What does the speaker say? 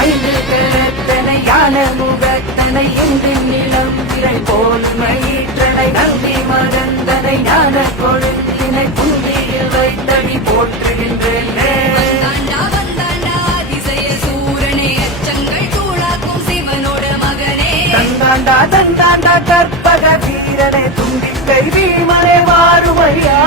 ஐந்து கரத்தனை யான முகத்தனை எங்கு நிலம் விரை போல் மயிற்றனை நந்தி மகந்தனை ஞான கொழுந்தினை புந்தியில் வைத்தடி போற்றுகின்றேனே. தந்தாண்டா கற்பக வீரனே தும்பிக்கை வீமனே வாருமையா